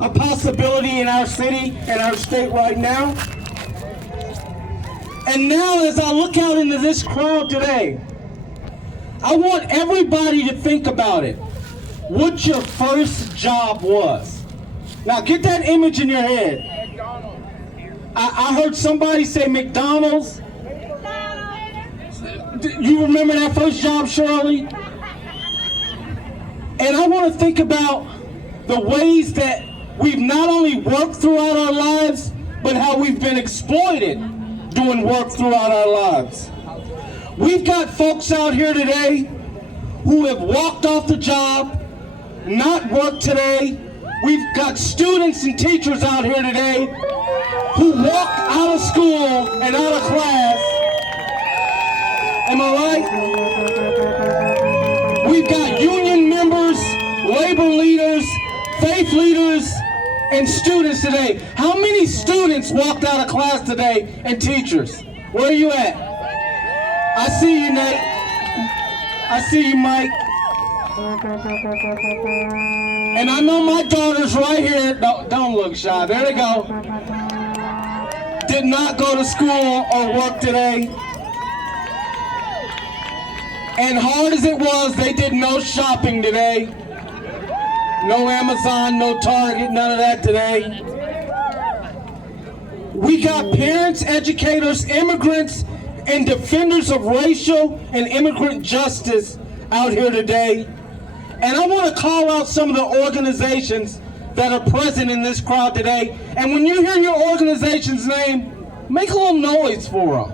a possibility in our city and our state right now. And now as I look out into this crowd today, I want everybody to think about it. What your first job was. Now get that image in your head. I heard somebody say McDonald's. You remember that first job, Shirley? And I want to think about the ways that we've not only worked throughout our lives, but how we've been exploited doing work throughout our lives. We've got folks out here today who have walked off the job, not worked today. We've got students and teachers out here today who walk out of school and out of class. Am I right? We've got union members, labor leaders, faith leaders, and students today. How many students walked out of class today and teachers? Where are you at? I see you, Nate. I see you, Mike. And I know my daughter's right here. Don't look shy. There they go. Did not go to school or work today. And hard as it was, they did no shopping today. No Amazon, no Target, none of that today. We got parents, educators, immigrants, and defenders of racial and immigrant justice out here today. And I want to call out some of the organizations that are present in this crowd today. And when you hear your organization's name, make a little noise for them.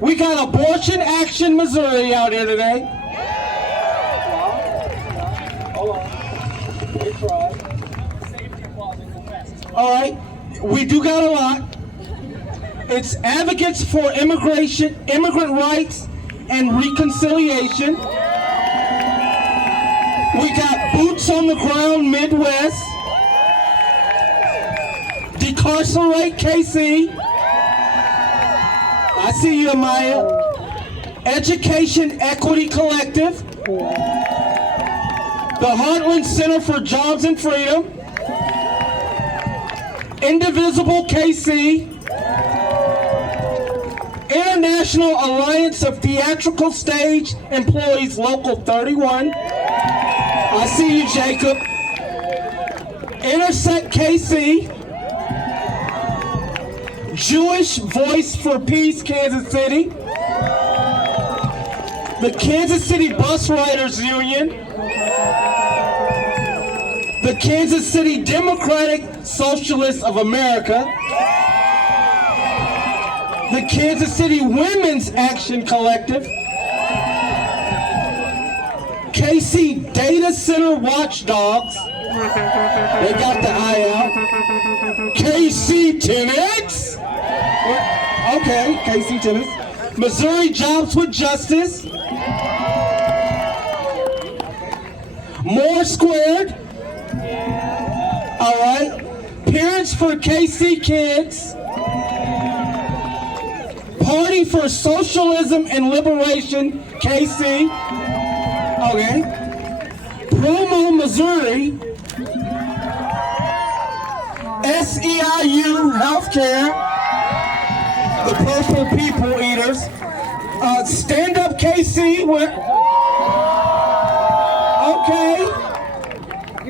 We got Abortion Action Missouri out here today. Hold on. We tried. All right. We do got a lot. It's Advocates for Immigration, Immigrant Rights, and Reconciliation. We got Boots on the Ground Midwest. Decarcerate KC. I see you, Maya. Education Equity Collective. The Heartland Center for Jobs and Freedom. Indivisible KC. International Alliance of Theatrical Stage Employees Local 31. I see you, Jacob. Intersect KC. Jewish Voice for Peace, Kansas City. The Kansas City Bus Riders Union. The Kansas City Democratic Socialists of America. The Kansas City Women's Action Collective. KC Data Center Watchdogs. They got the eye out. KC Tenants. Okay, KC Tenants. Missouri Jobs with Justice. More Squared. All right. Parents for KC Kids. Party for Socialism and Liberation, KC. Okay. Promo, Missouri. SEIU Healthcare. The Purple People Eaters. Stand Up KC. Okay.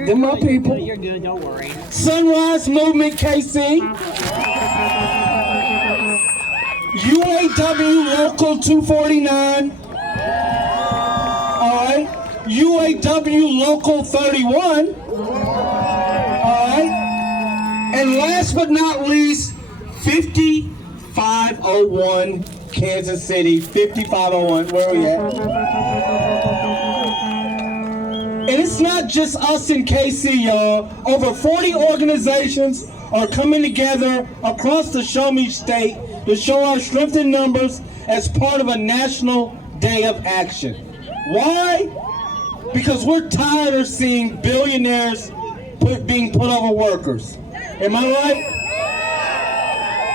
They're my people. You're good, don't worry. Sunrise Movement KC. UAW Local 249. All right. UAW Local 31. All right. And last but not least, 5501 Kansas City. 5501. Where are we at? And it's not just us in KC, y'all. Over 40 organizations are coming together across the Show Me State to show our strength in numbers as part of a national day of action. Why? Because we're tired of seeing billionaires being put over workers. Am I right?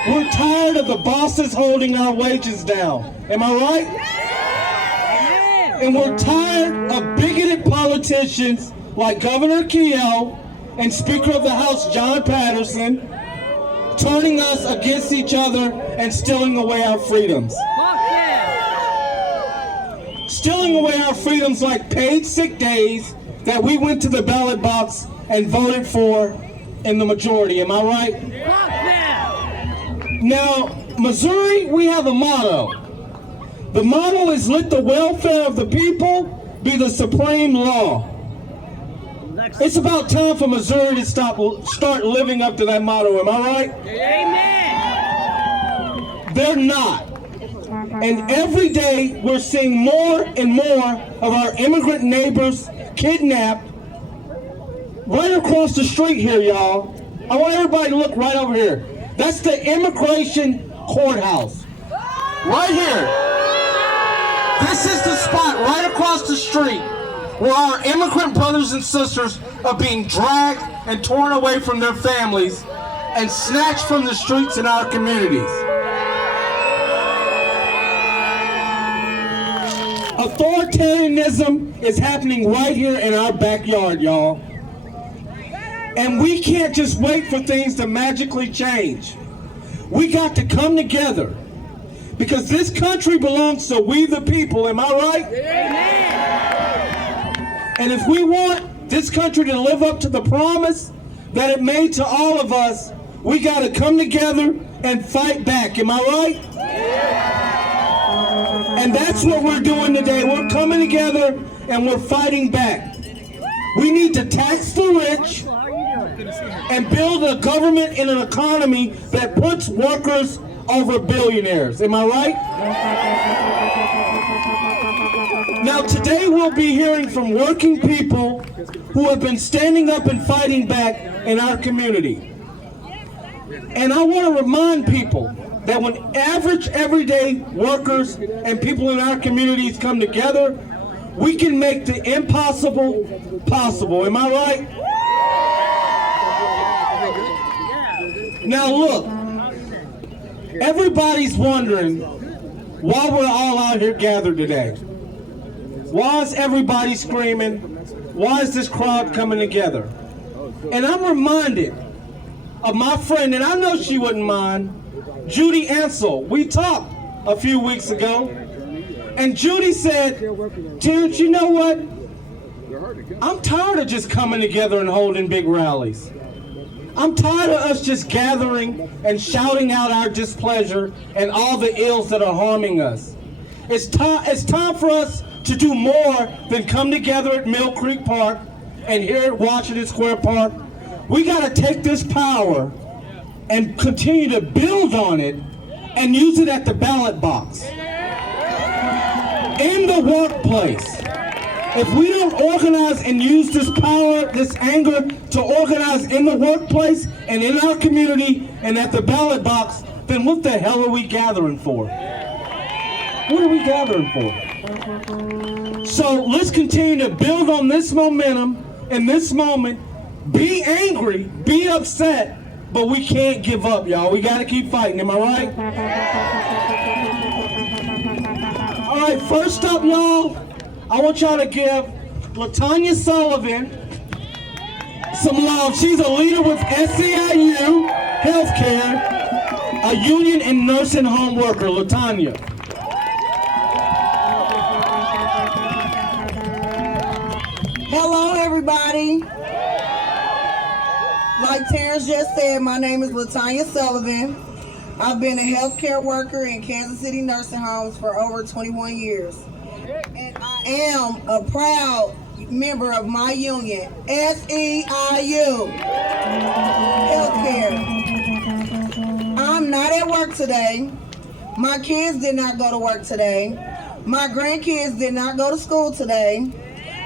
We're tired of the bosses holding our wages down. Am I right? And we're tired of bigoted politicians like Governor Keough and Speaker of the House John Patterson, turning us against each other and stealing away our freedoms. Stealing away our freedoms like paid sick days that we went to the ballot box and voted for in the majority. Am I right? Now, Missouri, we have a motto. The motto is, let the welfare of the people be the supreme law. It's about time for Missouri to start living up to that motto. Am I right? Amen. They're not. And every day we're seeing more and more of our immigrant neighbors kidnapped right across the street here, y'all. I want everybody to look right over here. That's the immigration courthouse. Right here. This is the spot right across the street where our immigrant brothers and sisters are being dragged and torn away from their families and snatched from the streets in our communities. Authoritarianism is happening right here in our backyard, y'all. And we can't just wait for things to magically change. We got to come together because this country belongs to we the people. Am I right? Amen. And if we want this country to live up to the promise that it made to all of us, we got to come together and fight back. Am I right? And that's what we're doing today. We're coming together and we're fighting back. We need to tax the rich and build a government and an economy that puts workers over billionaires. Am I right? Now today we'll be hearing from working people who have been standing up and fighting back in our community. And I want to remind people that when average everyday workers and people in our communities come together, we can make the impossible possible. Am I right? Now look, everybody's wondering why we're all out here gathered today. Why is everybody screaming? Why is this crowd coming together? And I'm reminded of my friend, and I know she wouldn't mind, Judy Ansell. We talked a few weeks ago, and Judy said, Terrence, you know what? I'm tired of just coming together and holding big rallies. I'm tired of us just gathering and shouting out our displeasure and all the ills that are harming us. It's time for us to do more than come together at Mill Creek Park and here at Washington Square Park. We got to take this power and continue to build on it and use it at the ballot box, in the workplace. If we don't organize and use this power, this anger, to organize in the workplace and in our community and at the ballot box, then what the hell are we gathering for? What are we gathering for? So let's continue to build on this momentum in this moment. Be angry, be upset, but we can't give up, y'all. We got to keep fighting. Am I right? All right, first up, y'all, I want y'all to give LaTanya Sullivan some love. She's a leader with SEIU Healthcare, a union and nursing home worker. LaTanya. Hello, everybody. Like Terrence just said, my name is LaTanya Sullivan. I've been a healthcare worker in Kansas City nursing homes for over 21 years. And I am a proud member of my union, SEIU Healthcare. I'm not at work today. My kids did not go to work today. My grandkids did not go to school today,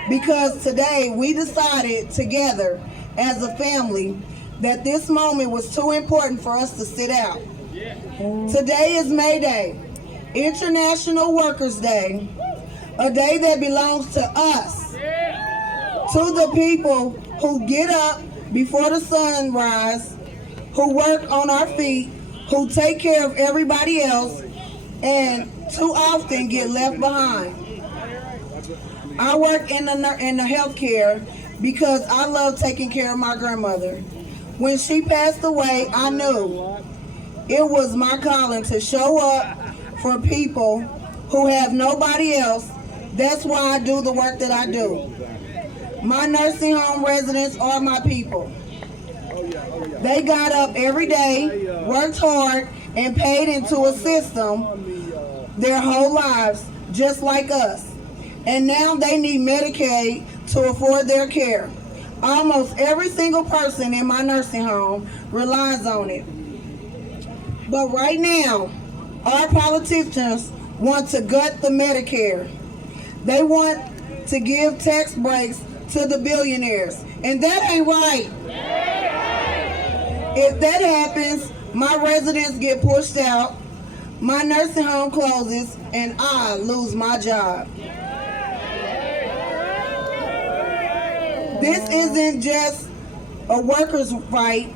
because today we decided together as a family that this moment was too important for us to sit out. Today is May Day, International Workers' Day, a day that belongs to us, to the people who get up before the sun rises, who work on our feet, who take care of everybody else, and too often get left behind. I work in the healthcare because I love taking care of my grandmother. When she passed away, I knew it was my calling to show up for people who have nobody else. That's why I do the work that I do. My nursing home residents are my people. They got up every day, worked hard, and paid into a system their whole lives, just like us. And now they need Medicaid to afford their care. Almost every single person in my nursing home relies on it. But right now, our politicians want to gut the Medicare. They want to give tax breaks to the billionaires, and that ain't right. If that happens, my residents get pushed out, my nursing home closes, and I lose my job. This isn't just a workers' fight,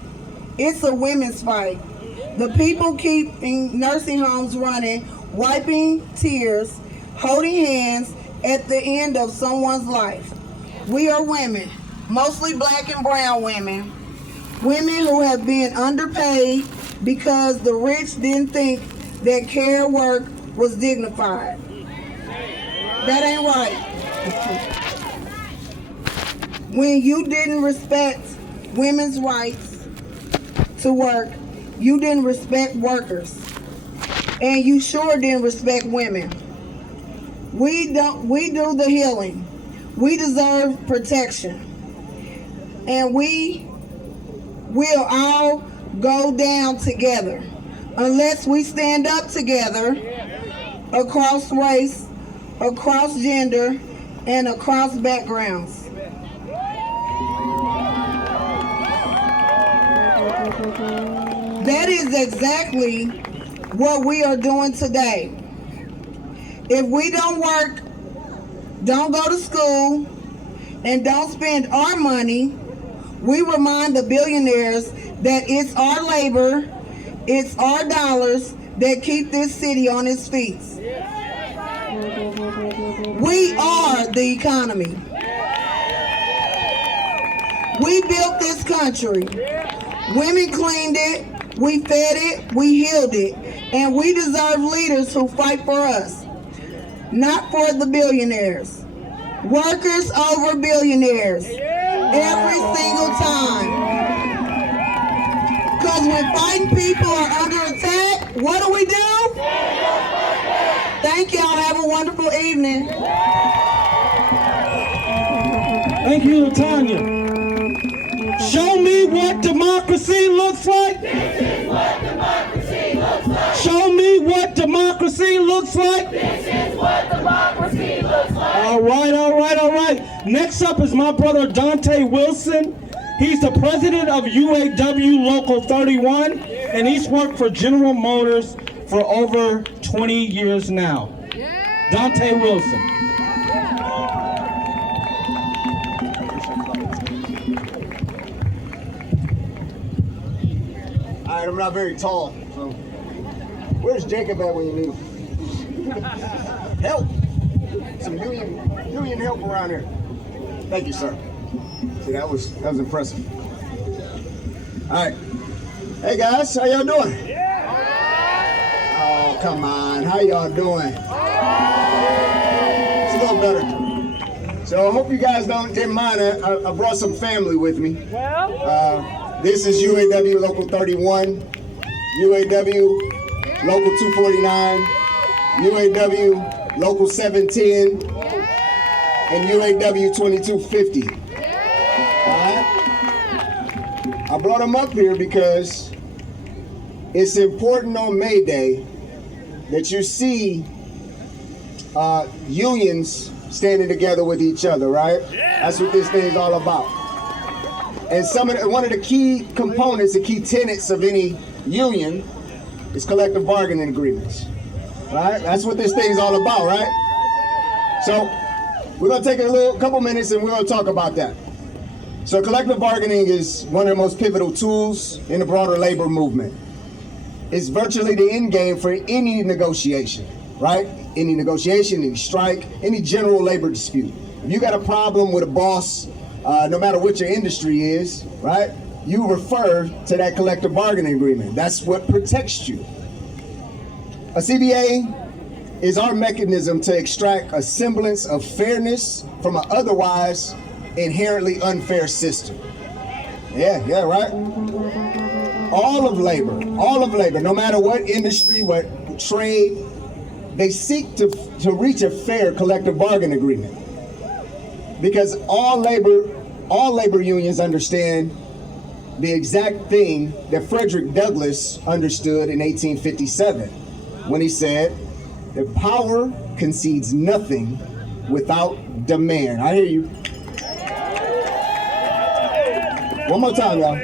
it's a women's fight. The people keeping nursing homes running, wiping tears, holding hands at the end of someone's life. We are women, mostly black and brown women. Women who have been underpaid because the rich didn't think that care work was dignified. That ain't right. When you didn't respect women's rights to work, you didn't respect workers. And you sure didn't respect women. We do the healing. We deserve protection. And we will all go down together unless we stand up together across race, across gender, and across backgrounds. That is exactly what we are doing today. If we don't work, don't go to school, and don't spend our money, we remind the billionaires that it's our labor, it's our dollars that keep this city on its feet. We are the economy. We built this country. Women cleaned it, we fed it, we healed it, and we deserve leaders who fight for us, not for the billionaires. Workers over billionaires, every single time. Because when fighting people are under attack, what do? Thank y'all, have a wonderful evening. Thank you, Tanya. Show me what democracy looks like. This is what democracy looks like. Show me what democracy looks like. This is what democracy looks like. All right. Next up is my brother Dante Wilson. He's the president of UAW Local 31, and he's worked for General Motors for over 20 years now. Dante Wilson. All right, I'm not very tall, so where's Jacob at when you need him? Help! Some union help around here. Thank you, sir. See, that was impressive. All right. Hey guys, how y'all doing? Oh, come on. How y'all doing? It's a little better. So I hope you guys didn't mind. I brought some family with me. This is UAW Local 31, UAW Local 249, UAW Local 710, and UAW 2250. All right? I brought them up here because it's important on May Day that you see unions standing together with each other, right? That's what this thing is all about. And one of the key components, the key tenets of any union is collective bargaining agreements, right? That's what this thing is all about, right? So we're gonna take a couple minutes and we're gonna talk about that. So collective bargaining is one of the most pivotal tools in the broader labor movement. It's virtually the end game for any negotiation, right? Any negotiation, any strike, any general labor dispute. If you got a problem with a boss no matter what your industry is, right? You refer to that collective bargaining agreement. That's what protects you. A CBA is our mechanism to extract a semblance of fairness from an otherwise inherently unfair system. Yeah, right? All of labor, no matter what industry, what trade, they seek to reach a fair collective bargaining agreement. Because all labor unions understand the exact thing that Frederick Douglass understood in 1857 when he said that power concedes nothing without demand. I hear you. One more time, y'all.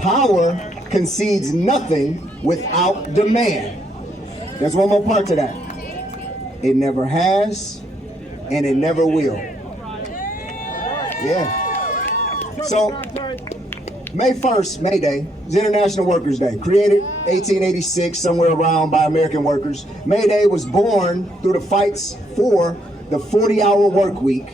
Power concedes nothing without demand. There's one more part to that. It never has, and it never will. Yeah. So, May 1st, May Day, is International Workers' Day, created 1886, somewhere around by American workers. May Day was born through the fights for the 40-hour work week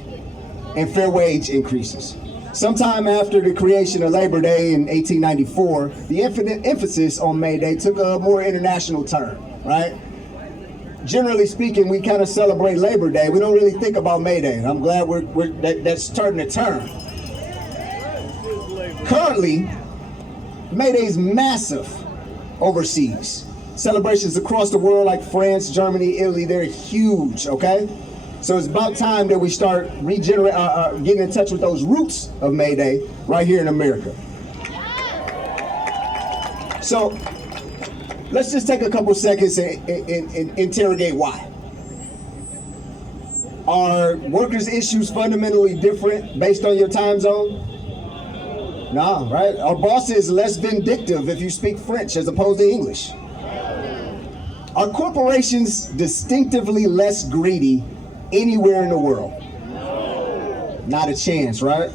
and fair wage increases. Sometime after the creation of Labor Day in 1894, the emphasis on May Day took a more international turn, right? Generally speaking, we kind of celebrate Labor Day. We don't really think about May Day. I'm glad that's starting to turn. Currently, May Day is massive overseas. Celebrations across the world like France, Germany, Italy, they're huge, okay? So it's about time that we start getting in touch with those roots of May Day right here in America. So let's just take a couple seconds and interrogate why. Are workers' issues fundamentally different based on your time zone? Nah, right? Our boss is less vindictive if you speak French as opposed to English. Are corporations distinctively less greedy anywhere in the world? Not a chance, right?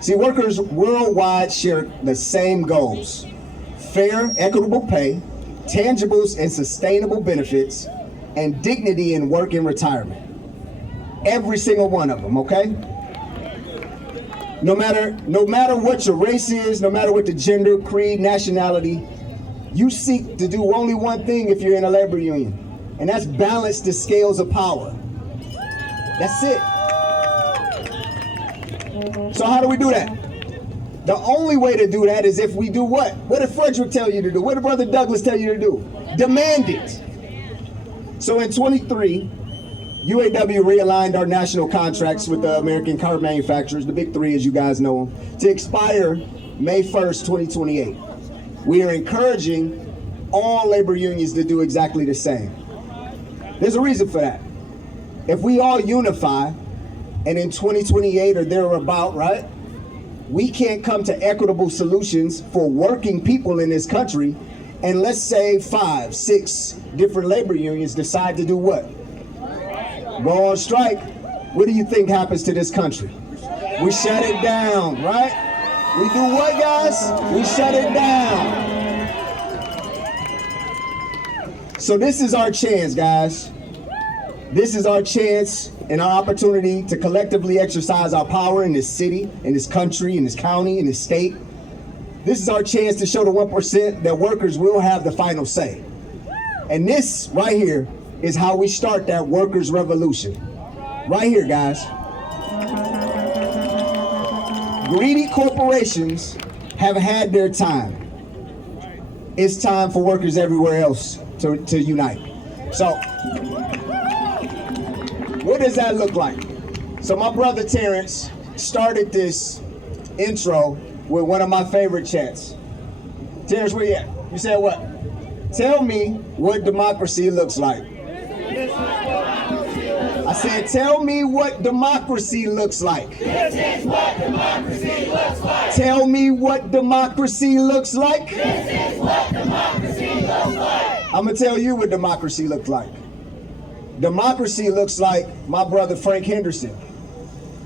See, workers worldwide share the same goals: fair, equitable pay, tangibles and sustainable benefits, and dignity in work and retirement. Every single one of them, okay? No matter what your race is, no matter what the gender, creed, nationality, you seek to do only one thing if you're in a labor union, and that's balance the scales of power. That's it. So how do we do that? The only way to do that is if we do what? What did Frederick tell you to do? What did Brother Douglass tell you to do? Demand it. So in 23, UAW realigned our national contracts with the American car manufacturers, the big three as you guys know them, to expire May 1st, 2028. We are encouraging all labor unions to do exactly the same. There's a reason for that. If we all unify, and in 2028 or thereabout, right, we can't come to equitable solutions for working people in this country, and let's say 5, 6 different labor unions decide to do what? Go on strike. What do you think happens to this country? We shut it down, right? We do what, guys? We shut it down. So this is our chance, guys. This is our chance and our opportunity to collectively exercise our power in this city, in this country, in this county, in this state. This is our chance to show the 1% that workers will have the final say. And this right here is how we start that workers' revolution. Right here, guys. Greedy corporations have had their time. It's time for workers everywhere else to unite. So, what does that look like? So my brother Terrence started this intro with one of my favorite chants. Terrence, where you at? You said what? Tell me what democracy looks like. I said, tell me what democracy looks like. This is what democracy looks like. Tell me what democracy looks like. This is what democracy looks like. I'm gonna tell you what democracy looks like. Democracy looks like my brother Frank Henderson,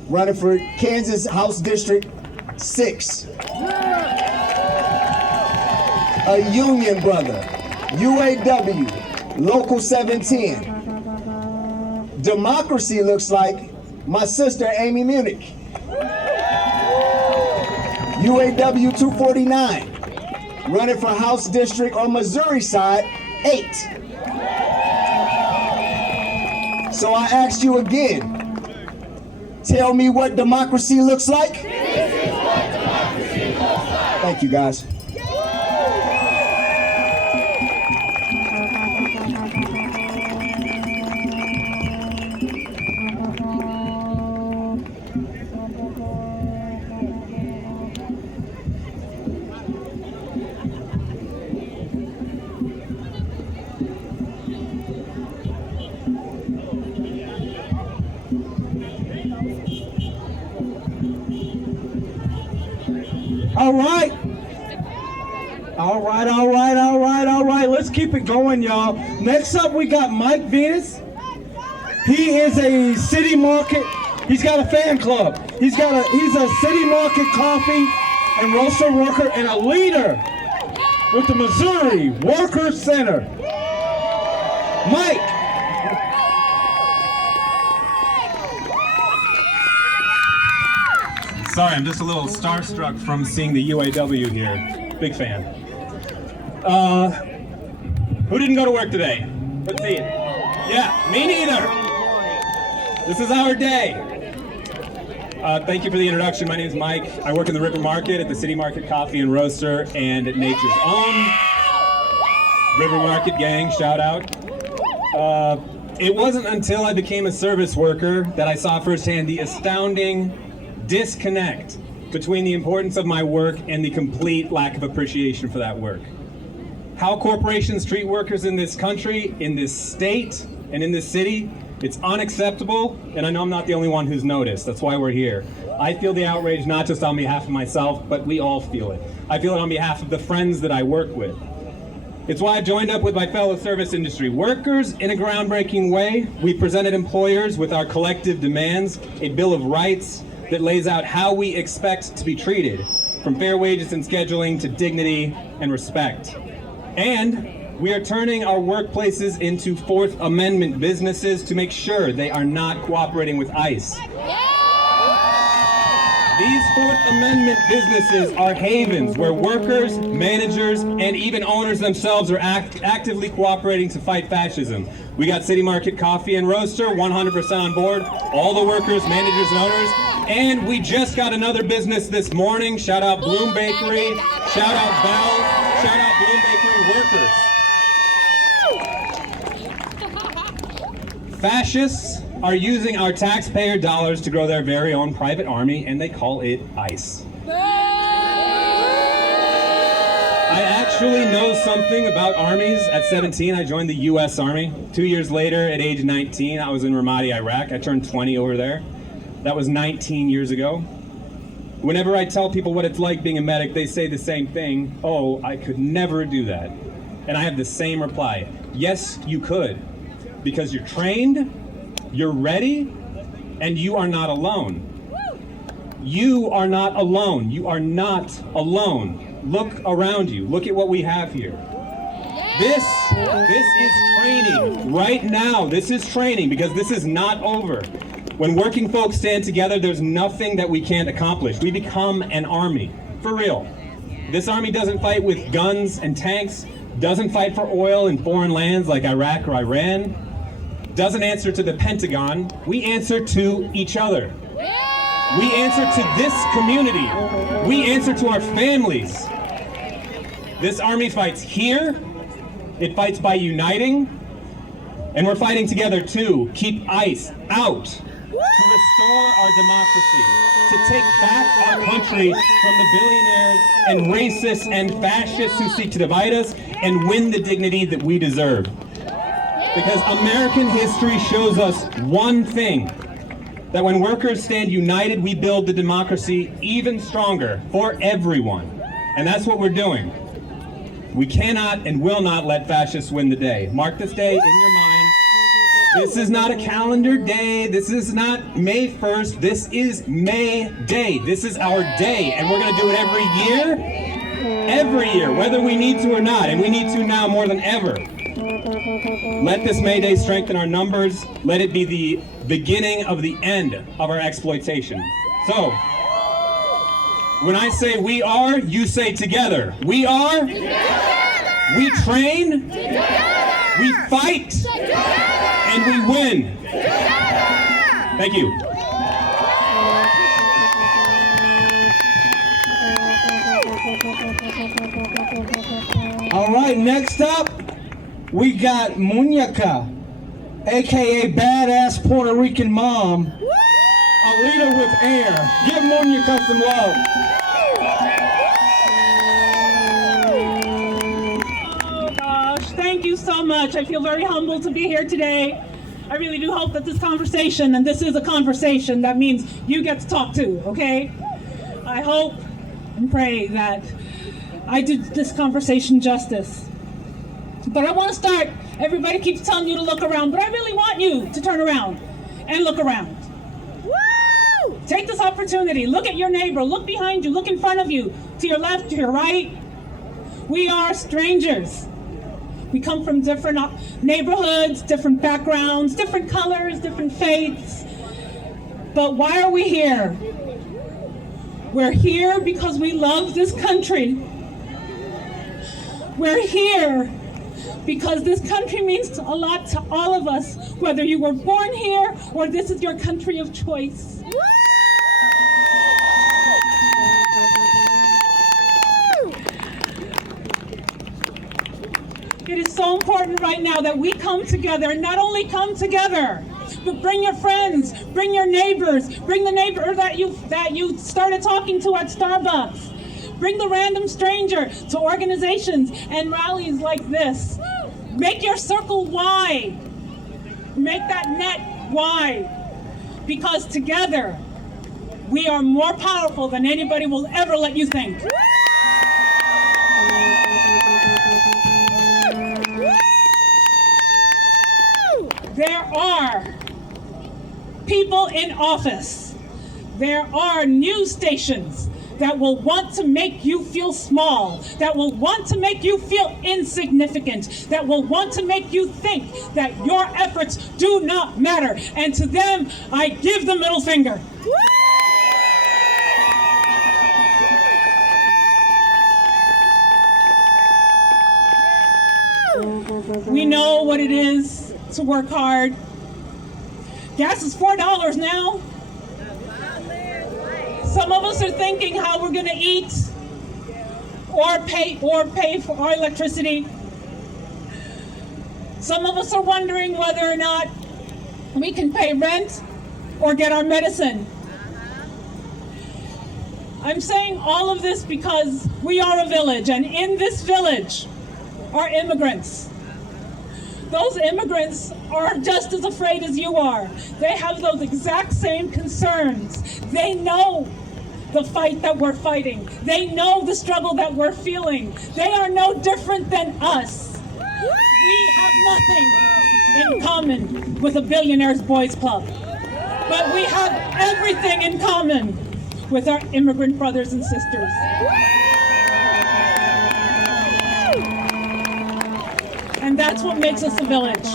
running for Kansas House District 6. A union brother, UAW, Local 710. Democracy looks like my sister Amy Munich. UAW 249. Running for House District on Missouri side, 8. So I asked you again, tell me what democracy looks like? This is what democracy looks like. Thank you, guys. All right. All right. Let's keep it going, y'all. Next up, we got Mike Venus. He is a City Market. He's got a fan club. He's a City Market coffee and roaster worker and a leader with the Missouri Workers Center. Mike. Sorry, I'm just a little starstruck from seeing the UAW here. Big fan. Who didn't go to work today? Let's see it. Yeah, me neither. This is our day. Thank you for the introduction. My name is Mike. I work in the River Market at the City Market Coffee and Roaster and at Nature's Own. River Market gang, shout out. It wasn't until I became a service worker that I saw firsthand the astounding disconnect between the importance of my work and the complete lack of appreciation for that work. How corporations treat workers in this country, in this state, and in this city, it's unacceptable, and I know I'm not the only one who's noticed. That's why we're here. I feel the outrage not just on behalf of myself, but we all feel it. I feel it on behalf of the friends that I work with. It's why I joined up with my fellow service industry workers in a groundbreaking way. We presented employers with our collective demands, a Bill of Rights that lays out how we expect to be treated, from fair wages and scheduling to dignity and respect. And we are turning our workplaces into Fourth Amendment businesses to make sure they are not cooperating with ICE. These Fourth Amendment businesses are havens where workers, managers, and even owners themselves are actively cooperating to fight fascism. We got City Market Coffee and Roaster 100% on board, all the workers, managers, and owners. And we just got another business this morning. Shout out Bloom Bakery, shout out Bell, shout out Bloom Bakery workers. Fascists are using our taxpayer dollars to grow their very own private army, and they call it ICE. I actually know something about armies. At 17, I joined the U.S. Army. 2 years later, at age 19, I was in Ramadi, Iraq. I turned 20 over there. That was 19 years ago. Whenever I tell people what it's like being a medic, they say the same thing. Oh, I could never do that. And I have the same reply. Yes, you could. Because you're trained, you're ready, and you are not alone. You are not alone. You are not alone. Look around you. Look at what we have here. This is training. Right now, this is training because this is not over. When working folks stand together, there's nothing that we can't accomplish. We become an army, for real. This army doesn't fight with guns and tanks, doesn't fight for oil in foreign lands like Iraq or Iran, doesn't answer to the Pentagon. We answer to each other. We answer to this community. We answer to our families. This army fights here. It fights by uniting. And we're fighting together to keep ICE out, to restore our democracy, to take back our country from the billionaires and racists and fascists who seek to divide us and win the dignity that we deserve. Because American history shows us one thing, that when workers stand united, we build the democracy even stronger for everyone. And that's what we're doing. We cannot and will not let fascists win the day. Mark this day in your mind. This is not a calendar day. This is not May 1st. This is May Day. This is our day, and we're going to do it every year, whether we need to or not, and we need to now more than ever. Let this May Day strengthen our numbers. Let it be the beginning of the end of our exploitation. So, When I say we are, you say together. We are. Together. We train. Together. We fight. Together. And we win. Together. Thank you. All right, next up, we got Muñeca, aka Badass Puerto Rican Mom, a leader with air. Give Muñeca some love. Oh gosh, thank you so much. I feel very humbled to be here today. I really do hope that this conversation, and this is a conversation, that means you get to talk too, okay? I hope and pray that I do this conversation justice. But I want to start, everybody keeps telling you to look around, but I really want you to turn around and look around. Woo! Take this opportunity, look at your neighbor, look behind you, look in front of you, to your left, to your right. We are strangers. We come from different neighborhoods, different backgrounds, different colors, different faiths. But why are we here? We're here because we love this country. We're here because this country means a lot to all of us, whether you were born here or this is your country of choice. It is so important right now that we come together, and not only come together, but bring your friends, bring your neighbors, bring the neighbor that you started talking to at Starbucks. Bring the random stranger to organizations and rallies like this. Make your circle wide. Make that net wide. Because together, we are more powerful than anybody will ever let you think. There are people in office. There are news stations that will want to make you feel small, that will want to make you feel insignificant, that will want to make you think that your efforts do not matter. And to them, I give the middle finger. We know what it is to work hard. Gas is $4 now. Some of us are thinking how we're going to eat or pay for our electricity. Some of us are wondering whether or not we can pay rent or get our medicine. I'm saying all of this because we are a village, and in this village are immigrants. Those immigrants are just as afraid as you are. They have those exact same concerns. They know the fight that we're fighting. They know the struggle that we're feeling. They are no different than us. We have nothing in common with a Billionaires Boys Club, but we have everything in common with our immigrant brothers and sisters. And that's what makes us a village.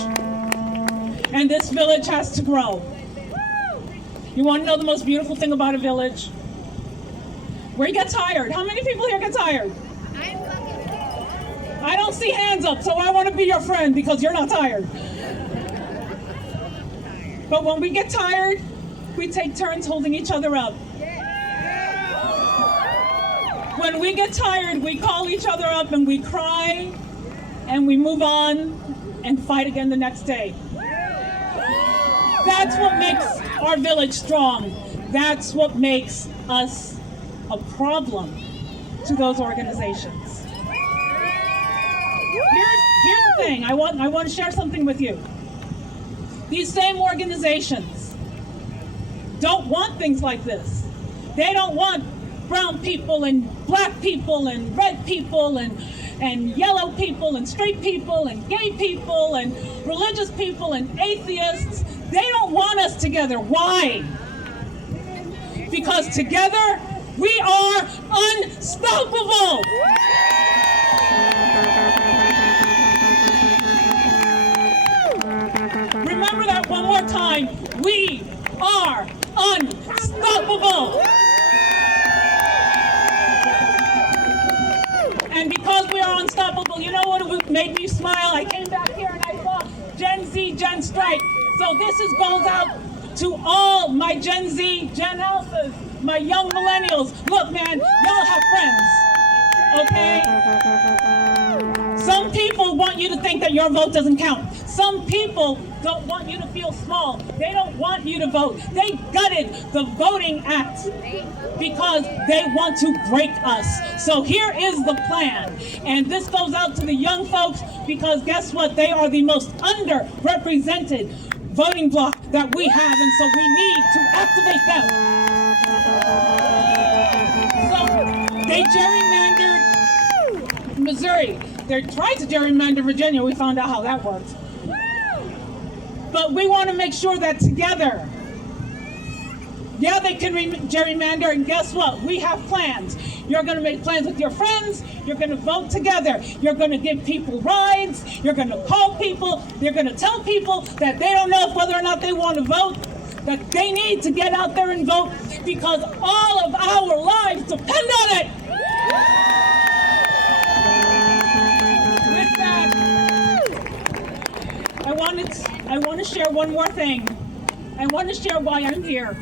And this village has to grow. You want to know the most beautiful thing about a village? Where you get tired. How many people here get tired? I don't see hands up, so I want to be your friend because you're not tired. But when we get tired, we take turns holding each other up. When we get tired, we call each other up and we cry and we move on and fight again the next day. That's what makes our village strong. That's what makes us a problem to those organizations. Here's the thing. I want to share something with you. These same organizations don't want things like this. They don't want brown people and black people and red people and yellow people and straight people and gay people and religious people and atheists. They don't want us together. Why? Because together we are unstoppable. Remember that one more time. We are unstoppable. because we are unstoppable. You know what made me smile? I came back here and I saw Gen Z, Gen Strike. So this goes out to all my Gen Z, Gen Alphas, my young millennials. Look, man, y'all have friends, okay? Some people want you to think that your vote doesn't count. Some people don't want you to feel small. They don't want you to vote. They gutted the Voting Act because they want to break us. So here is the plan. And this goes out to the young folks because guess what? They are the most underrepresented voting bloc that we have, and so we need to activate them. So they gerrymandered Missouri. They tried to gerrymander Virginia. We found out how that worked. But we want to make sure that together, yeah, they can gerrymander, and guess what? We have plans. You're going to make plans with your friends. You're going to vote together. You're going to give people rides. You're going to call people. You're going to tell people that they don't know whether or not they want to vote, that they need to get out there and vote because all of our lives depend on it. With that, I want to share one more thing. I want to share why I'm here.